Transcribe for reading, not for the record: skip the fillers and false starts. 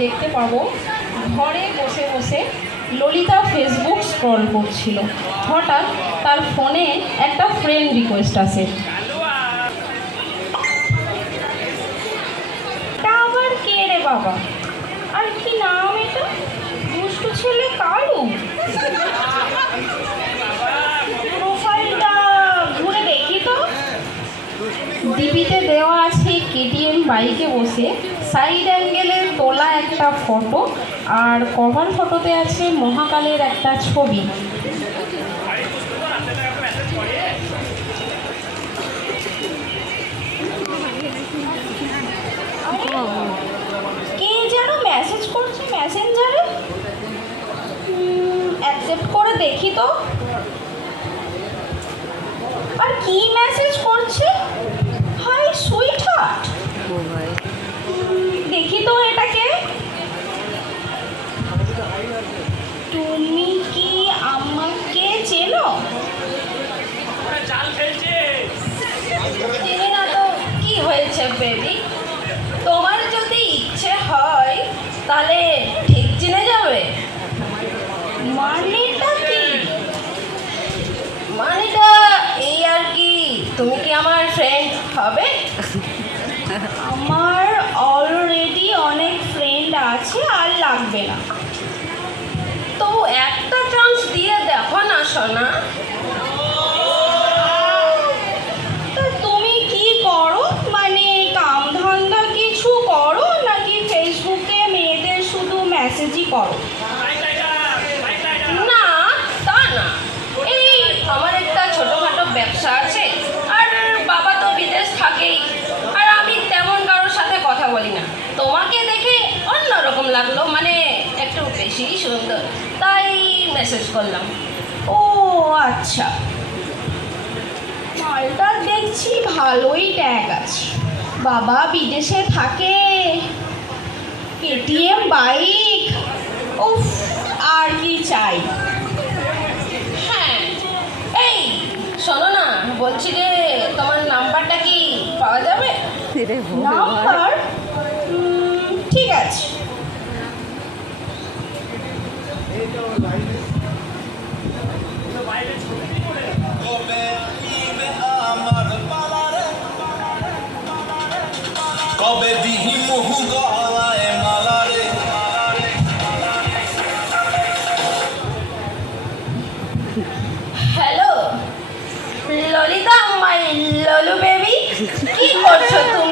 দেখতে পাবো ঘরে বসে বসে ললিতা ফেসবুক স্ক্রল করছিল। হঠাৎ তার ফোনে একটা ফ্রেন্ড রিকোয়েস্ট আসে। তা আবার কে রে বাবা? আর কি নাম এটা? দুষ্টু ছেলে কালু। প্রোফাইলটা ঘুরে দেখি তো। ডিপিতে দেওয়া আছে কেটিএম বাইকে বসে সাইড অ্যাঙ্গেলের তোলা একটা ফটো, আর কভার ফটোতে আছে মহাকালের একটা ছবি। কে যেন মেসেজ করছে মেসেঞ্জারে। অ্যাকসেপ্ট করে দেখি তো। আর কি মেসেজ করছে? Hi sweetheart. দেখি তো এটাকে। তুমি কি আমাকে চেনো? চিনি না তো কি হয়েছে বেবি? তোমার যদি ইচ্ছে হয় তাহলে ঠিক চিনে যাবে। মানেটা কি? মানেটা এই আর কি, তুমি কি আমার ফ্রেন্ড হবে? আমার অলরেডি অনেক ফ্রেন্ড আছে, আর লাগবে না। তো একটা চান্স দিয়ে দেখো না সোনা। তা তুমি কি করো? মানে কাম ধান্দা কিছু করো নাকি ফেসবুকে মেয়েদের শুধু মেসেজই করো? না তা না, এই আমার একটা ছোটখাটো ব্যবসা আছে, আর বাবা তো বিদেশ থাকেই, আর আমি তেমন কারোর সাথে কথা বলি না। তোমাকে দেখে অন্যরকম লাগলো, মানে একটু বেশি সুন্দর, তাই মেসেজ করলাম। ও আচ্ছা, মালটা দেখছি ভালোই ট্যাগ আছে। বাবা বিদেশে থাকে, কেটিএম বাইক, উফ আর কি চাই। হ্যাঁ এই শোনো না, বলছি যে তোমার নাম্বারটা কি পাওয়া যাবে? নাম্বার? ঠিক আছে। কবে দিহি মহু গলায় মালারে। হ্যালো ললিতা, মাই ললু বেবি, কি করছো তুমি?